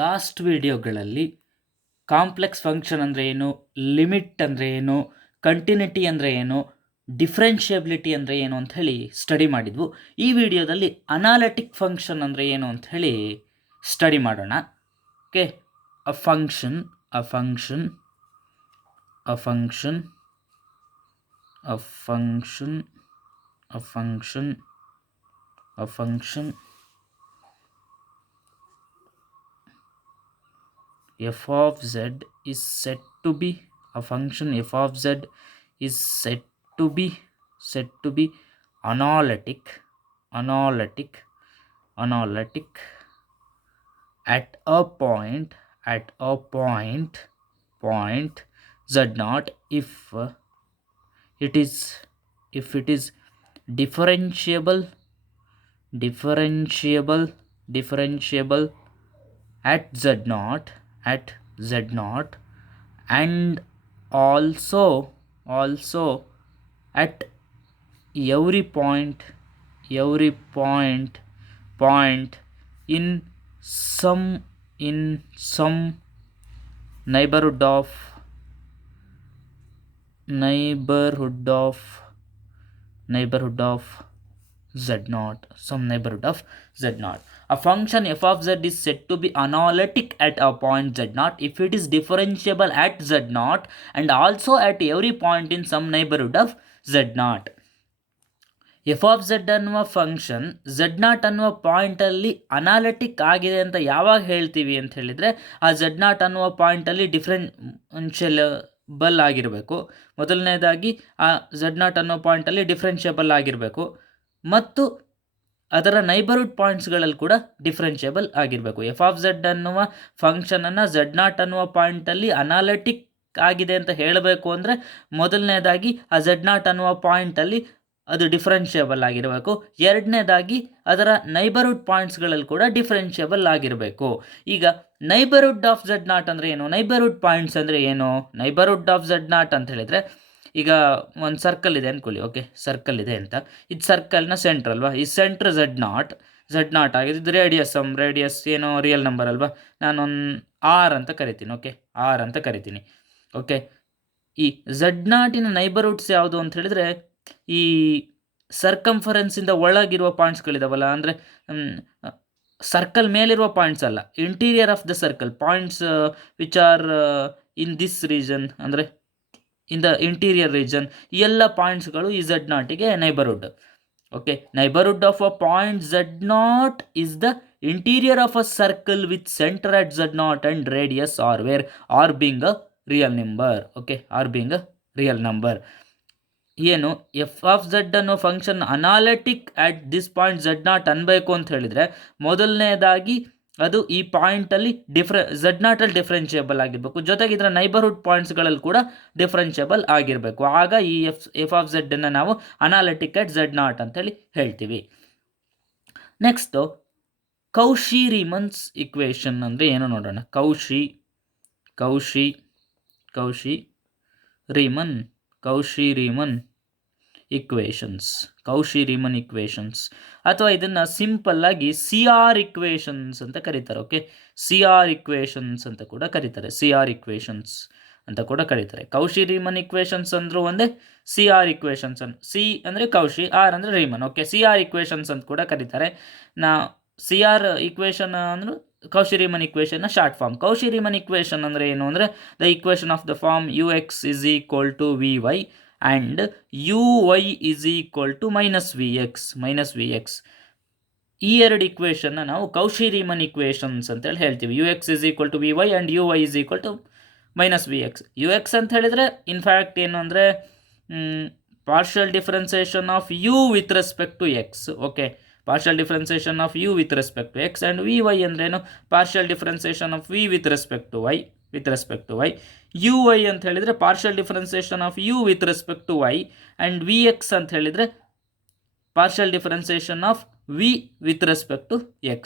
Last ವಿಡಿಯೋಗಳಲ್ಲಿ complex function ಅಂದರೆ ಏನು, limit ಅಂದರೆ ಏನು, ಕಂಟಿನ್ಯೂಟಿ ಅಂದರೆ ಏನು, ಡಿಫ್ರೆನ್ಷಿಯಬಿಲಿಟಿ ಅಂದರೆ ಏನು ಅಂತ ಹೇಳಿ ಸ್ಟಡಿ ಮಾಡಿದ್ವು. ಈ ವಿಡಿಯೋದಲ್ಲಿ ಅನಾಲಿಟಿಕ್ ಫಂಕ್ಷನ್ ಅಂದರೆ ಏನು ಅಂತ ಹೇಳಿ ಸ್ಟಡಿ ಮಾಡೋಣ. Okay, a function a function a function a function a function a function f of z is said to be a function f of z is said to be analytic at a point z naught if it is differentiable at z naught and also at every point in some neighborhood of z naught, some neighborhood of z naught. A function f of z is said to be analytic at a point z naught if it is differentiable at z naught and also at every point in some neighborhood of z naught. F of Z ಅನ್ನುವ function Z not ಅನ್ನುವ ಪಾಯಿಂಟಲ್ಲಿ analytic ಆಗಿದೆ ಅಂತ ಯಾವಾಗ ಹೇಳ್ತೀವಿ ಅಂತ ಹೇಳಿದರೆ, ಆ Z not ಅನ್ನುವ ಪಾಯಿಂಟಲ್ಲಿ ಡಿಫ್ರೆನ್ಷಿಯಬಲ್ ಆಗಿರಬೇಕು. ಮೊದಲನೇದಾಗಿ ಆ ಝೆಡ್ ನಾಟ್ ಅನ್ನೋ ಪಾಯಿಂಟಲ್ಲಿ ಡಿಫ್ರೆನ್ಷಿಯಬಲ್ ಆಗಿರಬೇಕು ಮತ್ತು ಅದರ ನೈಬರ್ಹುಡ್ ಪಾಯಿಂಟ್ಸ್ಗಳಲ್ಲಿ ಕೂಡ ಡಿಫ್ರೆನ್ಷಿಯಬಲ್ ಆಗಿರಬೇಕು. ಎಫ್ ಆಫ್ ಝೆಡ್ ಅನ್ನುವ ಫಂಕ್ಷನನ್ನು ಝೆಡ್ ನಾಟ್ ಅನ್ನುವ ಪಾಯಿಂಟಲ್ಲಿ ಅನಾಲಿಟಿಕ್ ಆಗಿದೆ ಅಂತ ಹೇಳಬೇಕು ಅಂದರೆ ಮೊದಲನೇದಾಗಿ ಆ ಝೆಡ್ ನಾಟ್ ಅನ್ನುವ ಪಾಯಿಂಟಲ್ಲಿ ಅದು ಡಿಫ್ರೆನ್ಷಿಯಬಲ್ ಆಗಿರಬೇಕು. ಎರಡನೇದಾಗಿ ಅದರ ನೈಬರ್ಹುಡ್ ಪಾಯಿಂಟ್ಸ್ಗಳಲ್ಲಿ ಕೂಡ ಡಿಫ್ರೆನ್ಷಿಯಬಲ್ ಆಗಿರಬೇಕು. ಈಗ ನೈಬರ್ಹುಡ್ ಆಫ್ ಝೆಡ್ ನಾಟ್ ಅಂದರೆ ಏನು, ನೈಬರ್ಹುಡ್ ಪಾಯಿಂಟ್ಸ್ ಅಂದರೆ ಏನು? ನೈಬರ್ಹುಡ್ ಆಫ್ ಝೆಡ್ ನಾಟ್ ಅಂತ ಹೇಳಿದರೆ, ಈಗ ಒಂದು ಸರ್ಕಲ್ ಇದೆ ಅಂದ್ಕೊಳ್ಳಿ. ಓಕೆ, ಸರ್ಕಲ್ ಇದೆ ಅಂತ, ಇದು ಸರ್ಕಲ್ನ ಸೆಂಟ್ರ್ ಅಲ್ವಾ, ಈ ಸೆಂಟ್ರ್ ಝೆಡ್ ನಾಟ್ ಆಗಿದೆ. ಇದು ರೇಡಿಯಸ್ ಏನೋ ರಿಯಲ್ ನಂಬರ್ ಅಲ್ವಾ, ನಾನೊಂದು ಆರ್ ಅಂತ ಕರಿತೀನಿ. ಓಕೆ, ಆರ್ ಅಂತ ಕರಿತೀನಿ. ಓಕೆ, ಈ ಝೆಡ್ ನಾಟಿನ ನೈಬರ್ಹುಡ್ಸ್ ಯಾವುದು ಅಂತ ಹೇಳಿದರೆ, ಈ ಸರ್ಕಂಫರೆನ್ಸಿಂದ ಒಳಗಿರುವ ಪಾಯಿಂಟ್ಸ್ಗಳಿದಾವಲ್ಲ, ಅಂದರೆ ಸರ್ಕಲ್ ಮೇಲಿರುವ ಪಾಯಿಂಟ್ಸ್ ಅಲ್ಲ, interior of the circle points which are in this region, ಅಂದರೆ ಇನ್ ದ ಇಂಟೀರಿಯರ್ ರೀಜನ್, ಈ ಎಲ್ಲ ಪಾಯಿಂಟ್ಸ್ಗಳು ಈ ಝೆಡ್ ನಾಟಿಗೆ neighbourhood. Okay, neighbourhood of a point z naught is the interior of a circle with centre at z naught and radius r where r being a real number. Okay, r being a real number. ಏನು f of z ಅನ್ನೋ function analytic at this point z not ಅನ್ಬೇಕು ಅಂತ ಹೇಳಿದರೆ, ಮೊದಲನೇದಾಗಿ ಅದು ಈ ಪಾಯಿಂಟಲ್ಲಿ Z ನಾಟಲ್ಲಿ differentiable ಆಗಿರಬೇಕು, ಜೊತೆಗೆ ಇದರ ನೈಬರ್ಹುಡ್ ಪಾಯಿಂಟ್ಸ್ಗಳಲ್ಲಿ ಕೂಡ ಡಿಫ್ರೆನ್ಷಿಯಬಲ್ ಆಗಿರಬೇಕು. ಆಗ ಈ ಎಫ್ ಆಫ್ ಝೆಡ್ಡನ್ನು ನಾವು ಅನಾಲಿಟಿಕ್ ಅಟ್ ಝೆಡ್ ನಾಟ್ ಅಂತೇಳಿ ಹೇಳ್ತೀವಿ. ನೆಕ್ಸ್ಟು ಕೌಶಿ-ರೀಮನ್ಸ್ ಇಕ್ವೇಷನ್ ಅಂದರೆ ಏನು ನೋಡೋಣ. ಕೌಶಿ-ರೀಮನ್ ಇಕ್ವೇಷನ್ಸ್ ಅಥವಾ ಇದನ್ನು ಸಿಂಪಲ್ಲಾಗಿ CR ಇಕ್ವೇಷನ್ಸ್ ಅಂತ ಕರೀತಾರೆ. ಓಕೆ, CR ಇಕ್ವೇಷನ್ಸ್ ಅಂತ ಕೂಡ ಕರೀತಾರೆ. ಕೌಶಿ-ರೀಮನ್ ಇಕ್ವೇಷನ್ಸ್ ಅಂದರೂ ಒಂದೇ, CR ಇಕ್ವೇಷನ್ಸ್ ಸಿ ಅಂದರೆ ಕೌಶಿ, ಆರ್ ಅಂದರೆ ರೀಮನ್. ಓಕೆ, CR ಇಕ್ವೇಷನ್ಸ್ ಅಂತ ಕೂಡ ಕರೀತಾರೆ. CR ಇಕ್ವೇಷನ್ ಅಂದ್ರೆ ಕೌಶಿ-ರೀಮನ್ ಇಕ್ವೇಷನ್ನ ಶಾರ್ಟ್ ಫಾರ್ಮ್. ಕೌಶಿ-ರೀಮನ್ ಇಕ್ವೇಷನ್ ಅಂದರೆ ಏನು ಅಂದರೆ, the equation of the form UX is equal to VY and UY is equal to minus VX. ಈ ಎರಡು ಇಕ್ವೇಷನ್ನ ನಾವು ಕೌಶಿ-ರೀಮನ್ ಇಕ್ವೇಷನ್ಸ್ ಅಂತೇಳಿ ಹೇಳ್ತೀವಿ. UX is equal to VY and UY is equal to minus VX. UX ಅಂತ ಹೇಳಿದರೆ in fact ಏನು ಅಂದರೆ partial differentiation of U with respect to X. Okay, partial differentiation of U with respect to X and VY ಅಂದ್ರೇನು, partial differentiation of V with respect to Y. UY ಅಂತ ಹೇಳಿದರೆ partial differentiation of U with respect to Y and VX ಅಂತ ಹೇಳಿದರೆ partial differentiation of V with respect to X.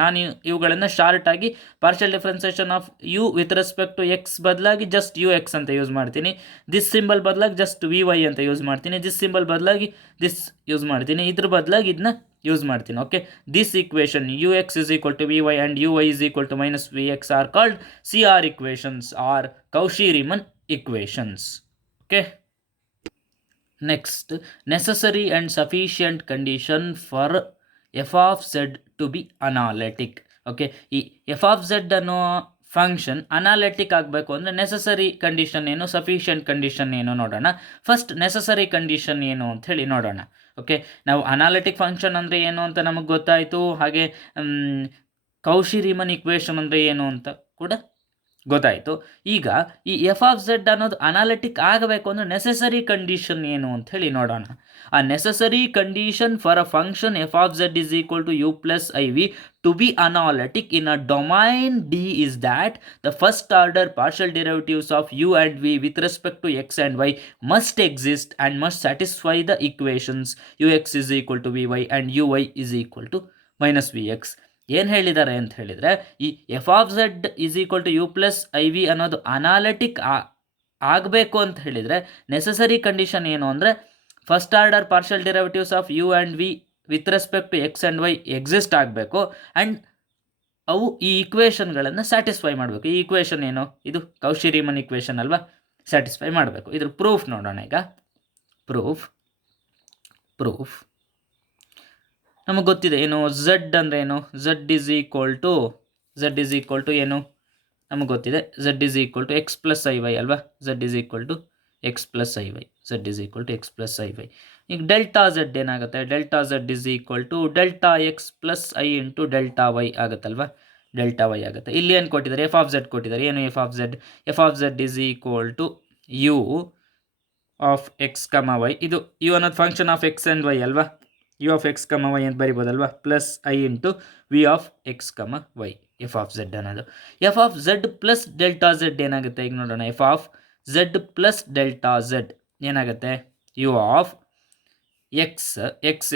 ನಾನು ಇವುಗಳನ್ನು ಶಾರ್ಟಾಗಿ partial differentiation of U with respect to X ಬದಲಾಗಿ just UX ಅಂತ use ಮಾಡ್ತೀನಿ. ದಿಸ್ ಸಿಂಬಲ್ ಬದಲಾಗಿ just VY ಅಂತ ಯೂಸ್ ಮಾಡ್ತೀನಿ. ದಿಸ್ ಸಿಂಬಲ್ ಬದಲಾಗಿ ದಿಸ್ ಯೂಸ್ ಮಾಡ್ತೀನಿ. ಇದ್ರ ಬದಲಾಗಿ ಇದನ್ನ ಯೂಸ್ ಮಾಡ್ತೀನಿ. Okay, this equation u x is equal to v y and u y is equal to minus v x are called C R equations are Cauchy Riemann equations. Okay, next, necessary and sufficient condition for f of z to be analytic. Okay, ಈ f of z ಅನ್ನೋ function analytic ಆಗಬೇಕು ಅಂದರೆ necessary condition ಏನು, sufficient condition ಏನು ನೋಡೋಣ. First necessary condition ಏನು ಅಂತ ಹೇಳಿ ನೋಡೋಣ. ಓಕೆ, ನಾವು ಅನಾಲಿಟಿಕ್ ಫಂಕ್ಷನ್ ಅಂದರೆ ಏನು ಅಂತ ನಮಗೆ ಗೊತ್ತಾಯಿತು, ಹಾಗೆ ಕೌಶಿ-ರೀಮನ್ ಇಕ್ವೇಷನ್ ಅಂದರೆ ಏನು ಅಂತ ಕೂಡ ಗೊತ್ತಾಯಿತು. ಈಗ ಈ ಎಫ್ ಆಫ್ ಝೆಡ್ ಅನ್ನೋದು ಅನಾಲಿಟಿಕ್ ಆಗಬೇಕು ಅಂದರೆ ನೆಸೆಸರಿ ಕಂಡೀಷನ್ ಏನು ಅಂತ ಹೇಳಿ ನೋಡೋಣ. ಆ necessary condition for a function f of z is equal to u plus i v to be analytic in a domain D is that the first order partial derivatives of u and v with respect to x and y must exist and must satisfy the equations u x is equal to v y and u y is equal to minus v x. ಏನು ಹೇಳಿದ್ದಾರೆ ಅಂತ ಹೇಳಿದರೆ, ಈ f of z is equal to u plus i v ಅನ್ನೋದು analytic ಆಗಬೇಕು ಅಂತ ಹೇಳಿದರೆ necessary condition ಏನು ಅಂದರೆ first order partial derivatives of u and v with respect to x and y exist ಆಗಬೇಕು ಆ್ಯಂಡ್ ಅವು ಈ ಇಕ್ವೇಷನ್ಗಳನ್ನು ಸ್ಯಾಟಿಸ್ಫೈ ಮಾಡಬೇಕು. ಈ ಇಕ್ವೇಷನ್ ಏನು, ಇದು ಕೌಶಿ-ರೀಮನ್ ಇಕ್ವೇಷನ್ ಅಲ್ವಾ, ಸ್ಯಾಟಿಸ್ಫೈ ಮಾಡಬೇಕು. ಇದ್ರ ಪ್ರೂಫ್ ನೋಡೋಣ. ಈಗ ಪ್ರೂಫ್ ನಮಗೆ ಗೊತ್ತಿದೆ ಏನು, ಝೆಡ್ ಅಂದರೆ ಏನು, ಝೆಡ್ ಇಸ್ ಈಕ್ವಲ್ ಟು ಏನು ನಮಗೆ ಗೊತ್ತಿದೆ, z is equal to x plus i y ಅಲ್ವಾ, z is equal to x plus i y. ಈಗ ಡೆಲ್ಟಾ ಝೆಡ್ ಏನಾಗುತ್ತೆ, delta z is equal to delta x plus i into delta y ಆಗುತ್ತಲ್ವಾ, delta y ಆಗುತ್ತೆ. ಇಲ್ಲಿ ಏನು ಕೊಟ್ಟಿದ್ದಾರೆ, f of z ಕೊಟ್ಟಿದ್ದಾರೆ. ಏನು f of z is equal to u of x comma y. ಇದು ಯು ಅನ್ನೋದು function of x and y ಅಲ್ವಾ, you of x comma y ಅಂತ ಬರಿಬೋದಲ್ವಾ, plus i into v of x comma y. F of z ಅನ್ನೋದು f of z plus delta z ಏನಾಗುತ್ತೆ ಈಗ ನೋಡೋಣ. F of z plus delta z ಏನಾಗುತ್ತೆ, u of x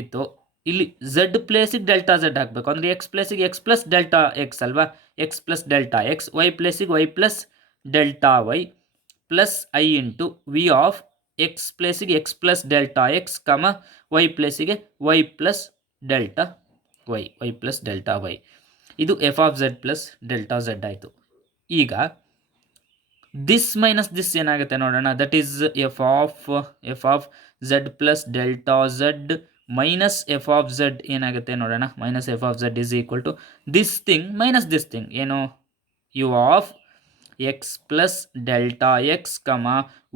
ಇತ್ತು, ಇಲ್ಲಿ Z ಪ್ಲೇಸಿಗೆ ಡೆಲ್ಟಾ ಝೆಡ್ ಹಾಕಬೇಕು ಅಂದರೆ ಎಕ್ಸ್ ಪ್ಲೇಸಿಗೆ ಎಕ್ಸ್ ಪ್ಲಸ್ ಡೆಲ್ಟಾ ಎಕ್ಸ್ ಅಲ್ವಾ, x plus delta x, y ಪ್ಲೇಸಿಗೆ y plus delta y plus i into v of x ಪ್ಲೇಸಿಗೆ x plus delta x comma y ಪ್ಲೇಸಿಗೆ ವೈ ಪ್ಲಸ್ ಡೆಲ್ಟಾ ವೈ. ಇದು f of z plus delta z ಆಯಿತು. ಈಗ this minus this ಏನಾಗುತ್ತೆ ನೋಡೋಣ. That is f of z plus delta z minus f of z ಏನಾಗುತ್ತೆ ನೋಡೋಣ. Minus f of z is equal to this thing minus this thing, ಏನು, u of x plus delta x comma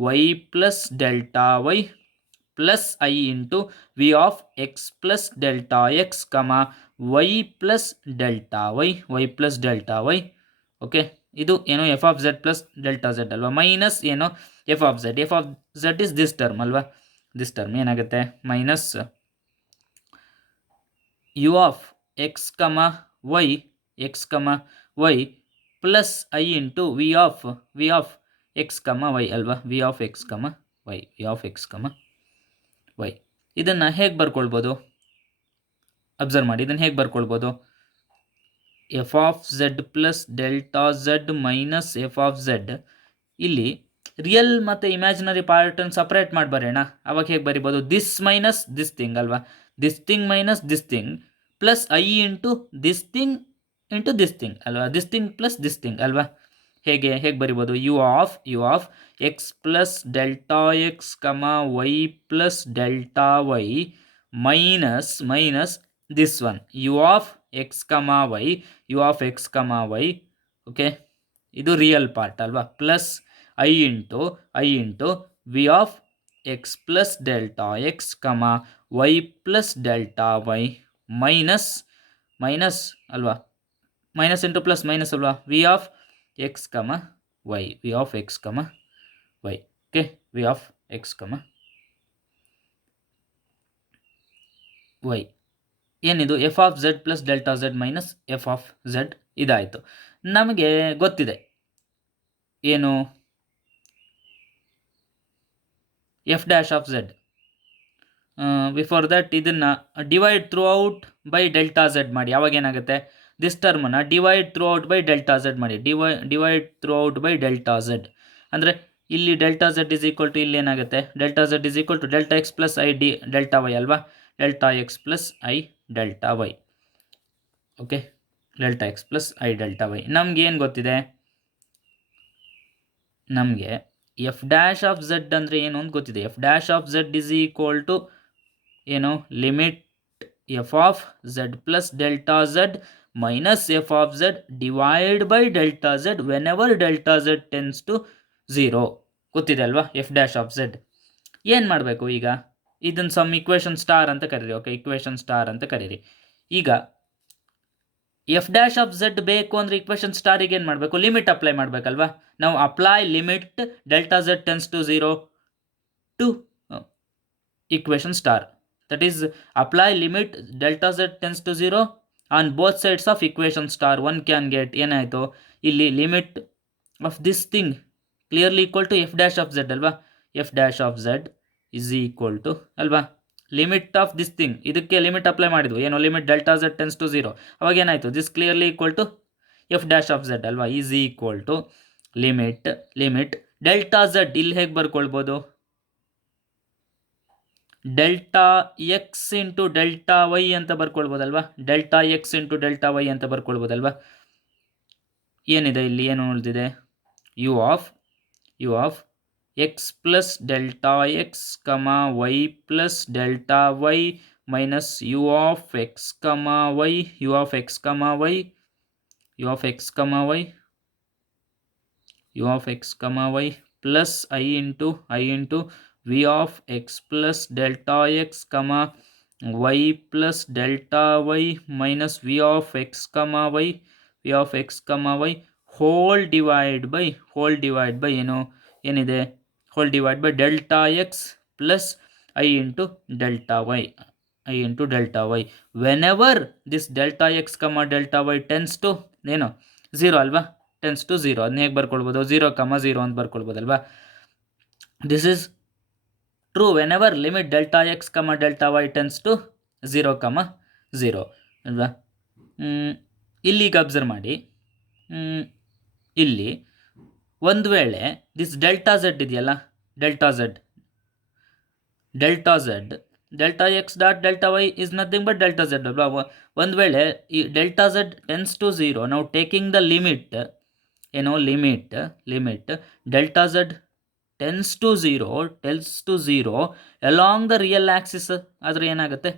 y plus delta y plus i into v of x plus delta x comma y plus delta y. Okay, ಇದು ಏನು f of z plus delta z ಅಲ್ವಾ, minus ಏನು f of z is this term ಅಲ್ವಾ, this term ಏನಾಗುತ್ತೆ minus u of x comma y plus i into v of x comma y ಅಲ್ವಾ, v of x comma y. ಇದನ್ನು ಹೇಗೆ ಬರ್ಕೊಳ್ಬೋದು, observe ಮಾಡಿ, ಇದನ್ನು ಹೇಗೆ ಬರ್ಕೊಳ್ಬೋದು, f of z plus delta z minus f of z. ಇಲ್ಲಿ ರಿಯಲ್ ಮತ್ತು ಇಮ್ಯಾಜಿನರಿ ಪಾರ್ಟನ್ನು ಸಪ್ರೇಟ್ ಮಾಡಿ ಬರೋಣ. ಅವಾಗ ಹೇಗೆ ಬರಿಬೋದು, ದಿಸ್ ಮೈನಸ್ ದಿಸ್ ಥಿಂಗ್ ಅಲ್ವಾ, this thing minus this thing plus i into this thing into this thing ಅಲ್ವಾ, this thing plus this thing ಅಲ್ವಾ. ಹೇಗೆ ಬರಿಬೋದು, u of x plus delta x comma y plus delta y minus this one u of x comma y. Okay, ಇದು real part ಅಲ್ವಾ, plus i into v of x plus delta x comma y plus delta y minus ಅಲ್ವಾ, minus into plus minus ಅಲ್ವಾ, v of x comma y. Okay, v of x comma y ಏನಿದು, f of z plus delta z minus f of z ಇದಾಯಿತು. ನಮಗೆ ಗೊತ್ತಿದೆ ಏನು, f dash of z. Before that ಇದನ್ನು divide throughout by delta z ಮಾಡಿ. ಅವಾಗ ಏನಾಗುತ್ತೆ, this ಟರ್ಮನ್ನು divide throughout by delta z ಮಾಡಿ. Divide throughout by delta z ಅಂದರೆ ಇಲ್ಲಿ delta z is equal to ಇಲ್ಲಿ ಏನಾಗುತ್ತೆ, delta z is equal to delta x plus i d delta y ಅಲ್ವಾ. Delta x plus i delta y. Okay, delta x plus i delta y. ನಮ್ಗೆ ಏನು ಗೊತ್ತಿದೆ? ನಮಗೆ F dash of Z ಅಂದರೆ ಏನು ಅಂತ ಗೊತ್ತಿದೆ. F dash of z is equal to ಏನು, limit f of z plus delta z minus f of z divide by delta z whenever delta Z tends to 0 ಗೊತ್ತಿದೆ ಅಲ್ವಾ? F dash of Z ಏನು ಮಾಡಬೇಕು ಈಗ? ಇದನ್ನು some equation star ಅಂತ ಕರೀರಿ. Okay, equation star ಅಂತ ಕರೀರಿ. ಈಗ ಎಫ್ ಡ್ಯಾಶ್ ಆಫ್ ಝೆಡ್ ಬೇಕು ಅಂದರೆ ಇಕ್ವೇಷನ್ ಸ್ಟಾರಿಗೆ ಏನು ಮಾಡಬೇಕು? ಲಿಮಿಟ್ ಅಪ್ಲೈ ಮಾಡಬೇಕಲ್ವಾ? ನಾವು apply limit delta Z tends to 0 to equation star. That is, apply limit delta z tends to 0 on both sides of equation star. One can get ಏನಾಯಿತು ಇಲ್ಲಿ limit of this thing clearly equal to f dash of z ಅಲ್ವಾ? f dash of z is equal to ಅಲ್ವಾ limit of this thing. ಇದಕ್ಕೆ limit apply ಮಾಡಿದ್ವು, ಏನು limit delta Z tends to 0. ಅವಾಗ ಏನಾಯಿತು? This clearly equal to f dash of z ಅಲ್ವಾ? Is equal to limit delta z ಇಲ್ಲಿ ಹೇಗೆ ಬರ್ಕೊಳ್ಬೋದು? Delta x into delta y ಅಂತ ಬರ್ಕೊಳ್ಬೋದಲ್ವಾ? Delta x into delta y ಅಂತ ಬರ್ಕೊಳ್ಬೋದಲ್ವಾ? ಏನಿದೆ ಇಲ್ಲಿ? ಏನು ಉಳಿದಿದೆ? U of x plus delta x comma y plus delta y minus u of x comma y plus i into v of x plus delta x comma y plus delta y minus v of x comma y whole divide by ಏನು ಏನಿದೆ? whole divide by delta x plus I into delta y whenever this delta x comma delta y tends to ಏನು 0 ಅಲ್ವಾ? tends to 0 ಅದನ್ನ ಹೇಗೆ ಬರ್ಕೊಳ್ಬೋದು? 0, 0 ಅಂತ ಬರ್ಕೊಳ್ಬೋದಲ್ವಾ? This is true whenever limit delta x comma delta y tends to 0, 0 ಅಲ್ವಾ? ಇಲ್ಲಿಗ observe ಮಾಡಿ, ಇಲ್ಲಿ ಒಂದು ವೇಳೆ ದಿಸ್ ಡೆಲ್ಟಾ ಝೆಡ್ ಇದೆಯಲ್ಲ, delta x dot delta y is nothing but delta z ಅಲ್ವಾ? ಒಂದು ವೇಳೆ ಈ ಡೆಲ್ಟಾ ಝೆಡ್ ಟೆನ್ಸ್ ಟು 0, ನಾವು ಟೇಕಿಂಗ್ ದ ಲಿಮಿಟ್ ಏನು, limit delta Z tends to 0 along the real axis. ಆದರೆ ಏನಾಗುತ್ತೆ?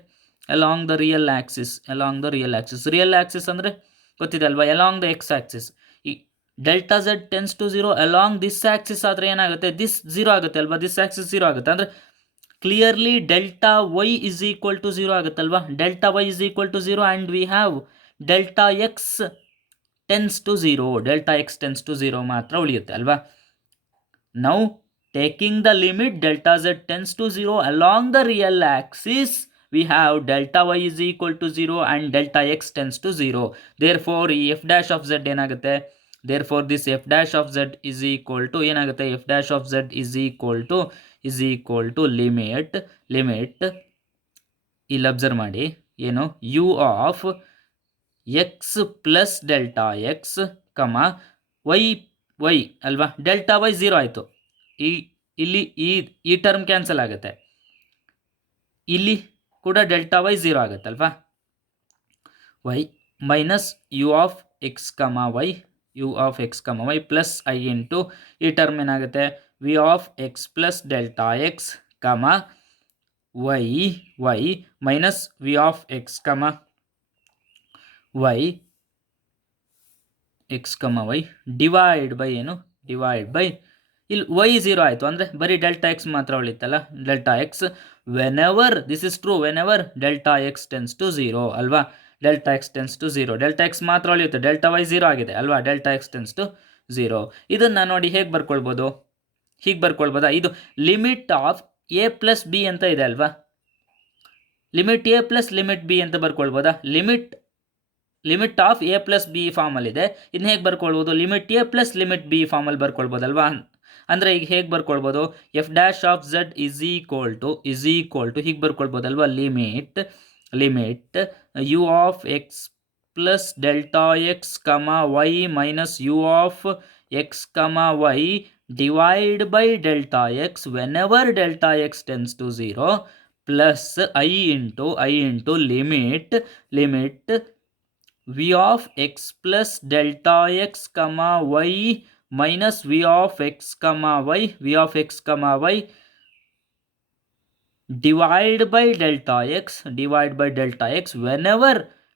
along the real axis real axis ಅಂದರೆ ಗೊತ್ತಿದೆ ಅಲ್ವಾ? along the x axis. ಈ ಡೆಲ್ಟಾ Z tends to 0 along this axis ಆದರೆ ಏನಾಗುತ್ತೆ? ದಿಸ್ 0 ಆಗುತ್ತೆ ಅಲ್ವಾ? ದಿಸ್ ಆಕ್ಸಿಸ್ 0 ಆಗುತ್ತೆ ಅಂದರೆ clearly delta y is equal to 0 ಆಗುತ್ತಲ್ವಾ? Delta y is equal to 0 and we have delta x tends to 0 ಮಾತ್ರ ಉಳಿಯುತ್ತೆ ಅಲ್ವಾ? Now taking the limit delta z tends to 0 along the real axis, we have delta y is equal to 0 and delta x tends to 0. Therefore f dash of z ಏನಾಗುತ್ತೆ? Therefore this f dash of z is equal to ಏನಾಗುತ್ತೆ? f dash of z is equal to limit ಇಲ್ಲಿ observe ಮಾಡಿ, ಏನು u of x plus delta x comma y ಅಲ್ವಾ? Delta y 0 ಆಯಿತು. ಇಲ್ಲಿ ಈ term cancel ಆಗುತ್ತೆ, ಇಲ್ಲಿ ಕೂಡ ಡೆಲ್ಟಾ ವೈ 0 ಆಗುತ್ತಲ್ವಾ? Y minus u of x comma y plus i into ಈ ಟರ್ಮ್ ಏನಾಗುತ್ತೆ? V of x plus delta x comma y minus v of x comma y divide by ಇಲ್ಲಿ y 0 ಆಯಿತು ಅಂದರೆ ಬರೀ ಡೆಲ್ಟಾ ಎಕ್ಸ್ ಮಾತ್ರ ಉಳಿತಲ್ಲ, delta x whenever this is true whenever delta x tends to 0 ಅಲ್ವಾ? Delta x tends to 0, delta x ಮಾತ್ರ ಉಳಿಯುತ್ತೆ, delta y 0 ಆಗಿದೆ ಅಲ್ವಾ? Delta x tends to 0. ಇದನ್ನು ನೋಡಿ ಹೇಗೆ ಬರ್ಕೊಳ್ಬೋದು? ಹೀಗೆ ಬರ್ಕೊಳ್ಬೋದಾ? ಇದು limit of a plus b ಅಂತ ಇದೆ ಅಲ್ವಾ? Limit a plus limit b ಅಂತ ಬರ್ಕೊಳ್ಬೋದಾ? Limit of a plus b ಫಾರ್ಮಲ್ಲಿದೆ. ಇದನ್ನ ಹೇಗೆ ಬರ್ಕೊಳ್ಬೋದು? Limit a plus limit B ಫಾರ್ಮಲ್ಲಿ ಬರ್ಕೊಳ್ಬೋದಲ್ವಾ? ಅಂದರೆ ಈಗ ಹೇಗೆ ಬರ್ಕೊಳ್ಬೋದು? F dash of z is equal to ಹೀಗೆ ಬರ್ಕೊಳ್ಬೋದಲ್ವಾ? Limit u of x plus delta x comma y minus u of x comma y divide by delta x whenever delta x tends to 0 plus i into limit v of x plus delta x comma y minus v of x comma y divide by delta x whenever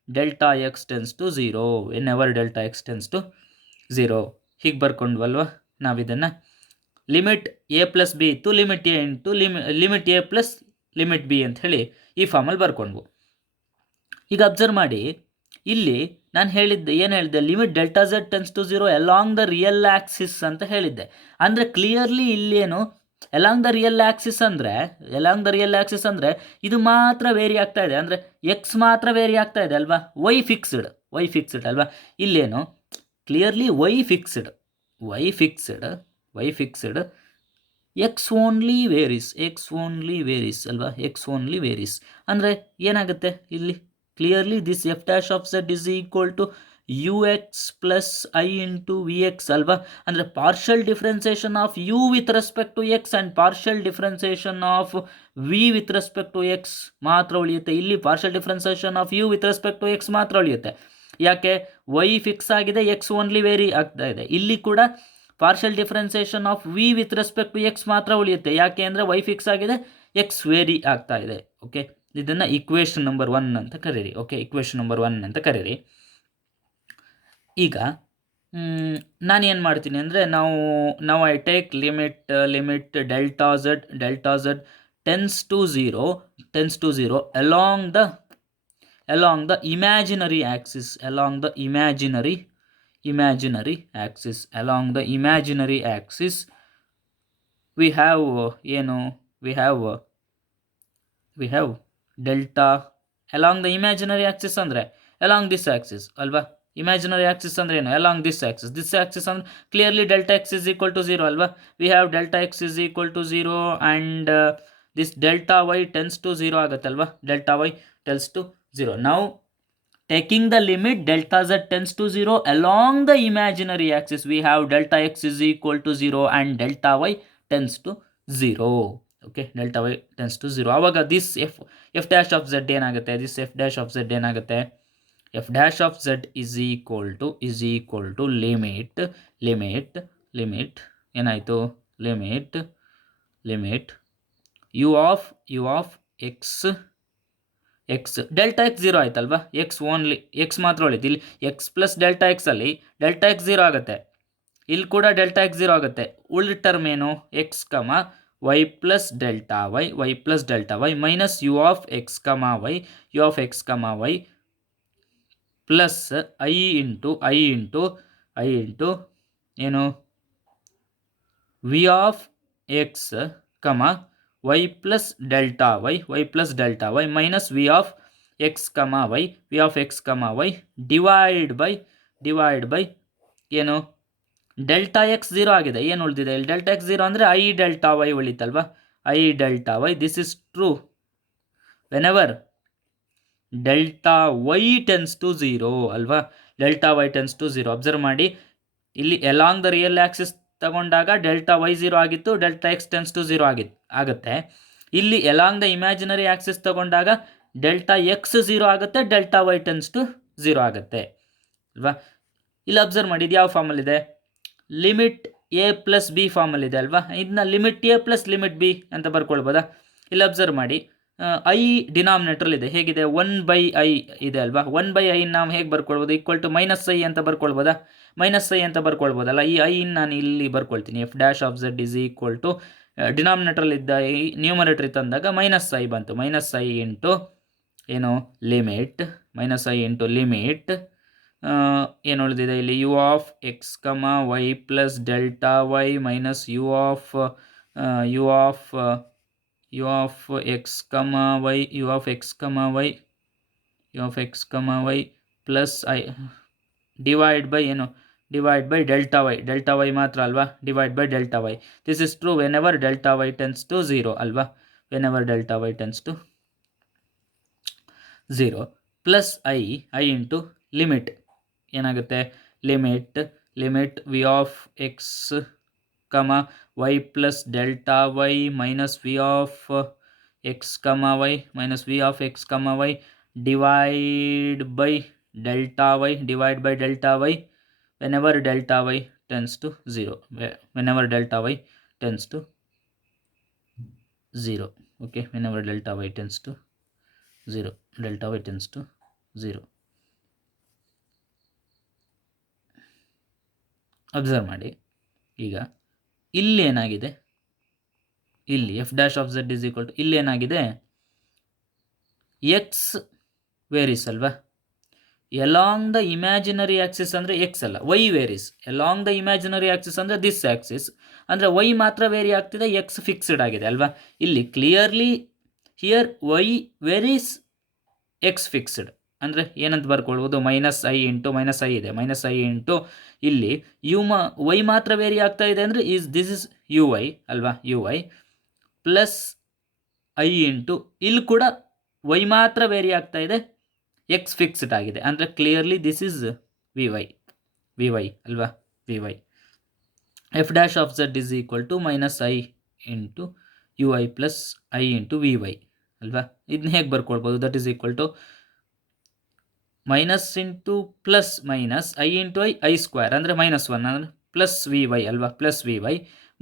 delta x tends to 0 ಹೀಗೆ ಬರ್ಕೊಂಡ್ವಲ್ವ ನಾವಿದನ್ನು limit a plus B ಇತ್ತು limit A into limit a plus limit b ಅಂತ ಹೇಳಿ ಈ ಫಾರ್ಮಲ್ಲಿ ಬರ್ಕೊಂಡ್ವು. ಈಗ observe ಮಾಡಿ, ಇಲ್ಲಿ ನಾನು ಏನು ಹೇಳಿದ್ದೆ, limit delta Z tends to 0 along the real axis ಅಂತ ಹೇಳಿದ್ದೆ. ಅಂದರೆ ಕ್ಲಿಯರ್ಲಿ ಇಲ್ಲೇನು ಅಲಾಂಗ್ ದ ರಿಯಲ್ ಆಕ್ಸಿಸ್ ಅಂದರೆ ಇದು ಮಾತ್ರ ವೇರಿ ಆಗ್ತಾ ಇದೆ, ಅಂದರೆ ಎಕ್ಸ್ ಮಾತ್ರ ವೇರಿ ಆಗ್ತಾ ಇದೆ ಅಲ್ವಾ, ವೈ ಫಿಕ್ಸ್ಡ್ ಅಲ್ವಾ. ಇಲ್ಲೇನು clearly y fixed x only varies ಅಲ್ವಾ, ಎಕ್ಸ್ ಓನ್ಲಿ ವೇರೀಸ್ ಅಂದರೆ ಏನಾಗುತ್ತೆ ಇಲ್ಲಿ clearly this f dash of z is equal to u x plus i into v x ಅಲ್ವಾ. ಅಂದರೆ partial differentiation of u with respect to x and partial differentiation of v with respect to x ಮಾತ್ರ ಉಳಿಯುತ್ತೆ. ಇಲ್ಲಿ partial differentiation of u with respect to x ಮಾತ್ರ ಉಳಿಯುತ್ತೆ. ಯಾಕೆ? Y fix ಆಗಿದೆ, X only vary ಆಗ್ತಾ ಇದೆ. ಇಲ್ಲಿ ಕೂಡ partial differentiation of v with respect to x ಮಾತ್ರ ಉಳಿಯುತ್ತೆ. ಯಾಕೆ ಅಂದರೆ ವೈ ಫಿಕ್ಸ್ ಆಗಿದೆ, ಎಕ್ಸ್ ವೇರಿ ಆಗ್ತಾ ಇದೆ. ಓಕೆ, ಇದನ್ನು ಇಕ್ವೇಷನ್ ನಂಬರ್ 1 ಅಂತ ಕರೀರಿ. ಓಕೆ, ಇಕ್ವೇಷನ್ ನಂಬರ್ 1 ಅಂತ ಕರೀರಿ. ಈಗ ನಾನೇನು ಮಾಡ್ತೀನಿ ಅಂದರೆ ನಾವು I take limit delta Z tends to 0 along the imaginary axis we have delta along the imaginary axis ಅಂದರೆ along this axis ಅಲ್ವಾ. ಇಮ್ಯಾಜಿನರಿ ಆಕ್ಸಿಸ್ ಅಂದ್ರೆ ಏನು? along this axis ಅಂದ್ರೆ clearly delta x is equal to 0 ಅಲ್ವಾ. We have delta x is equal to 0 and this delta y tends to 0 ಆಗುತ್ತೆ ಅಲ್ವಾ. Delta y tends to 0. ನಾವು taking the limit delta z tends to 0 along the imaginary axis, we have delta x is equal to 0 and delta y tends to 0. okay, delta y tends to 0. ಆವಾಗ this f dash of z ಏನಾಗುತ್ತೆ? f dash of z is equal to limit ಏನಾಯಿತು? Limit u of x delta x 0 ಆಯ್ತಲ್ವಾ. X ಮಾತ್ರ ಉಳಿತು. ಇಲ್ಲಿ X plus delta X ಅಲ್ಲಿ delta x 0 ಆಗುತ್ತೆ, ಇಲ್ಲಿ ಕೂಡ ಡೆಲ್ಟಾ ಎಕ್ಸ್ 0 ಆಗುತ್ತೆ. ಉಳಿದ ಟರ್ಮ್ ಏನು? X comma y plus delta y minus u of x comma y plus i into ಏನು v of x comma y plus delta y minus v of x comma y divide by ಏನು delta x 0 ಆಗಿದೆ. ಏನು ಉಳಿದಿದೆ ಇಲ್ಲಿ? Delta x 0 ಅಂದರೆ i delta y ಉಳಿತಲ್ವಾ. I delta y this is true whenever delta y tends to 0 ಅಲ್ವಾ. Delta y tends to 0 observe ಮಾಡಿ, ಇಲ್ಲಿ ಅಲಾಂಗ್ ದ ರಿಯಲ್ ಆಕ್ಸಿಸ್ ತಗೊಂಡಾಗ ಡೆಲ್ಟಾ ವೈ 0 ಆಗಿತ್ತು, ಡೆಲ್ಟಾ ಎಕ್ಸ್ ಟೆನ್ಸ್ ಟು 0 ಆಗುತ್ತೆ. ಇಲ್ಲಿ along the imaginary axis ತಗೊಂಡಾಗ delta x 0 ಆಗುತ್ತೆ, delta y tends to 0 ಆಗುತ್ತೆ ಅಲ್ವಾ. ಇಲ್ಲಿ ಅಬ್ಸರ್ವ್ ಮಾಡಿ, ಇದು ಯಾವ ಫಾರ್ಮಲ್ಲಿದೆ? ಲಿಮಿಟ್ ಎ ಪ್ಲಸ್ ಬಿ ಫಾರ್ಮಲ್ಲಿದೆ ಅಲ್ವಾ. ಇದನ್ನ limit a plus limit b ಅಂತ ಬರ್ಕೊಳ್ಬೋದಾ? ಇಲ್ಲಿ ಅಬ್ಸರ್ವ್ ಮಾಡಿ, ಐ ಡಿನಾಮಿನೇಟ್ರಲ್ಲಿದೆ. ಹೇಗಿದೆ? 1/i ಇದೆ ಅಲ್ವಾ. 1/i ನಾವು ಹೇಗೆ ಬರ್ಕೊಳ್ಬೋದು? ಈಕ್ವಲ್ ಟು ಮೈನಸ್ ಐ ಅಂತ ಬರ್ಕೊಳ್ಬೋದಾ? ಬರ್ಕೊಳ್ಬೋದಲ್ಲ. ಈ ಐ ನಾನು ಇಲ್ಲಿ ಬರ್ಕೊಳ್ತೀನಿ. F dash of z is equal to ಡಿನಾಮಿನೇಟ್ರಲ್ಲಿದ್ದ ಈ ನ್ಯೂಮರೇಟ್ರಿ ತಂದಾಗ ಮೈನಸ್ ಐ ಬಂತು. ಮೈನಸ್ ಐ ಇಂಟು ಏನು ಲಿಮಿಟ್ ಏನು ಉಳಿದಿದೆ ಇಲ್ಲಿ? U of x comma y plus delta y minus u of x comma y plus i divide by delta y ಮಾತ್ರ ಅಲ್ವಾ. Divide by delta y. This is true whenever delta y tends to 0 ಅಲ್ವಾ. Whenever delta y tends to 0 plus i into limit ಏನಾಗುತ್ತೆ? Limit v of x comma y plus delta y minus v of x comma y minus v of x comma y divide by delta y whenever delta y tends to 0, whenever delta y tends to 0. Okay, whenever delta y tends to 0, delta y tends to 0. Observe ಮಾಡಿ. ಈಗ ಇಲ್ಲಿ ಏನಾಗಿದೆ, ಇಲ್ಲಿ f dash of z is equal to, ಇಲ್ಲಿ ಏನಾಗಿದೆ, x varies ಅಲ್ವಾ, along the imaginary axis ಅಂದರೆ x ಅಲ್ಲ, y varies. Along the imaginary axis ಅಂದರೆ ದಿಸ್ ಆಕ್ಸಿಸ್, ಅಂದರೆ ವೈ ಮಾತ್ರ ವೇರಿ ಆಗ್ತಿದೆ, ಎಕ್ಸ್ ಫಿಕ್ಸ್ಡ್ ಆಗಿದೆ ಅಲ್ವಾ. ಇಲ್ಲಿ clearly here y varies, x fixed. ಅಂದರೆ ಏನಂತ ಬರ್ಕೊಳ್ಬೋದು, ಮೈನಸ್ ಐ ಇದೆ, ಮೈನಸ್ ಐ ಇಂಟು ಇಲ್ಲಿ ವೈ ಮಾತ್ರ ವೇರಿ ಆಗ್ತಾ ಇದೆ ಅಂದರೆ ದಿಸ್ ಇಸ್ ಯು ವೈ ಅಲ್ವಾ, u y plus i into ಇಲ್ಲಿ ಕೂಡ ವೈ ಮಾತ್ರ ವೇರಿ ಆಗ್ತಾ ಇದೆ, ಎಕ್ಸ್ ಫಿಕ್ಸ್ಡ್ ಆಗಿದೆ, ಅಂದರೆ clearly this is v y ಅಲ್ವಾ, v y. F dash of z is equal to minus i into u i plus i into v y ಅಲ್ವಾ. ಇದನ್ನ ಹೇಗೆ ಬರ್ಕೊಳ್ಬೋದು, that is equal to minus into plus minus i into i square ಅಂದರೆ -1 ಅಂದರೆ plus v y ಅಲ್ವಾ, plus v y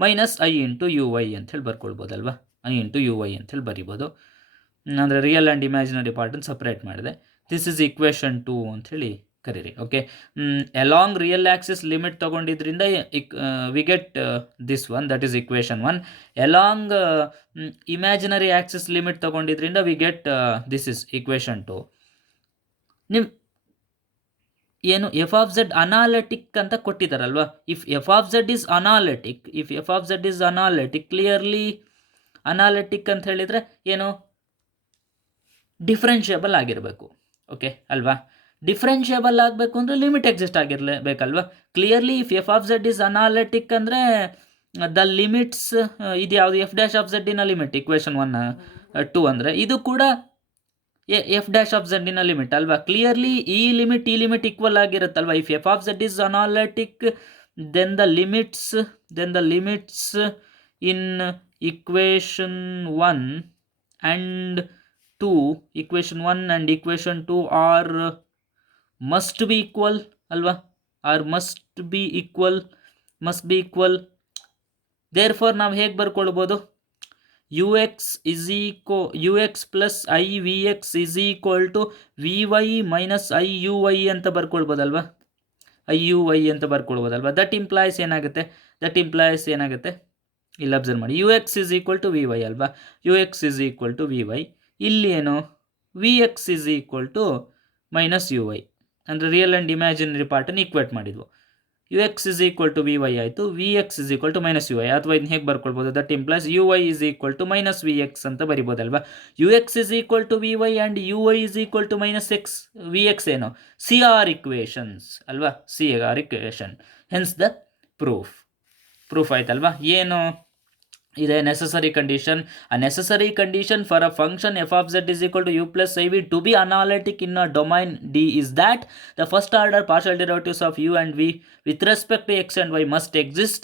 minus i into u y ಅಂಥೇಳಿ ಬರ್ಕೊಳ್ಬೋದಲ್ವಾ, i into u y ಅಂಥೇಳಿ ಬರಿಬೋದು. ಅಂದರೆ ರಿಯಲ್ ಆ್ಯಂಡ್ ಇಮ್ಯಾಜಿನರಿ ಪಾರ್ಟನ್ನು ಸಪ್ರೇಟ್ ಮಾಡಿದೆ. ದಿಸ್ ಇಸ್ ಈಕ್ವೇಷನ್ 2 ಅಂಥೇಳಿ ಕರೀರಿ. Okay, along real axis limit ತೊಗೊಂಡಿದ್ರಿಂದ we get this one, that is equation 1. Along imaginary axis limit ತೊಗೊಂಡಿದ್ರಿಂದ we get this is equation 2. ನಿಮ್ಮ ಏನು ಎಫ್ ಆಫ್ ಝೆಡ್ ಅನಾಲಿಟಿಕ್ ಅಂತ ಕೊಟ್ಟಿದ್ದಾರಲ್ವಾ, if f of z is analytic, clearly analytic ಅಂತ ಹೇಳಿದರೆ ಏನು, differentiable ಆಗಿರಬೇಕು. ಓಕೆ ಅಲ್ವಾ, ಡಿಫ್ರೆನ್ಷಿಯಬಲ್ ಆಗಬೇಕು ಅಂದರೆ ಲಿಮಿಟ್ ಎಕ್ಸಿಸ್ಟ್ ಆಗಿರಲೇಬೇಕಲ್ವಾ. Clearly if f of z is analytic ಅಂದರೆ ದ ಲಿಮಿಟ್ಸ್ ಇದು ಯಾವುದು, ಎಫ್ ಡ್ಯಾಶ್ ಆಫ್ ಝೆಡ್ಡಿನ ಲಿಮಿಟ್ ಈಕ್ವೇಷನ್ 1 2 ಅಂದರೆ ಇದು ಕೂಡ ಎಫ್ ಡ್ಯಾಶ್ ಆಫ್ ಝೆಡ್ಡಿನ ಲಿಮಿಟ್ ಅಲ್ವಾ. ಕ್ಲಿಯರ್ಲಿ ಈ ಲಿಮಿಟ್ ಈಕ್ವಲ್ ಆಗಿರುತ್ತಲ್ವಾ. If f of z is analytic then the limits in equation 1 and 2 are must be equal ಅಲ್ವಾ, or must be equal. therefore ನಾವು ಹೇಗೆ ಬರ್ಕೊಳ್ಬೋದು, ux plus i v x is equal to v y minus i u y ಅಂತ ಬರ್ಕೊಳ್ಬೋದಲ್ವಾ, that implies ಏನಾಗುತ್ತೆ, ಇಲ್ಲಿ observe ಮಾಡಿ, u x is equal to v y ಅಲ್ವಾ, ಇಲ್ಲಿ ಏನು v x is equal to minus u y, ಅಂದರೆ real and imaginary ಪಾರ್ಟನ್ನು ಈಕ್ವೇಟ್ ಮಾಡಿದ್ವು. U x is equal to v y ಆಯಿತು, v x is equal to minus u y, ಅಥವಾ ಇದನ್ನ ಹೇಗೆ ಬರ್ಕೊಳ್ಬೋದು, that implies u y is equal to minus v x ಅಂತ ಬರಿಬೋದಲ್ವಾ. U x is equal to v y and u y is equal to minus x, v x ಏನು C R equations ಅಲ್ವಾ, hence the proof ಆಯ್ತಲ್ವಾ. ಏನು ಇದೆ necessary condition, a necessary condition for a function f of z is equal to u plus iv to be analytic in a domain D is that the first order partial derivatives of u and v with respect to x and y must exist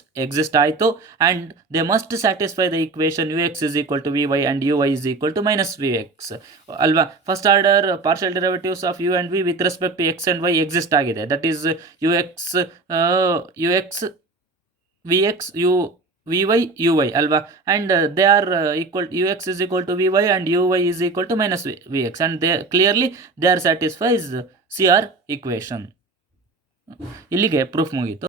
ಆಯಿತು, and they must satisfy the equation ux is equal to vy and uy is equal to minus vx ಅಲ್ವಾ. First order partial derivatives of u and v with respect to x and y exist ಆಗಿದೆ, that is ux vx vy uy ಅಲ್ವಾ, and they are equal, ux is equal to vy and uy is equal to minus vx, and they are satisfies CR equation. ಇಲ್ಲಿಗೆ proof ಮುಗೀತು.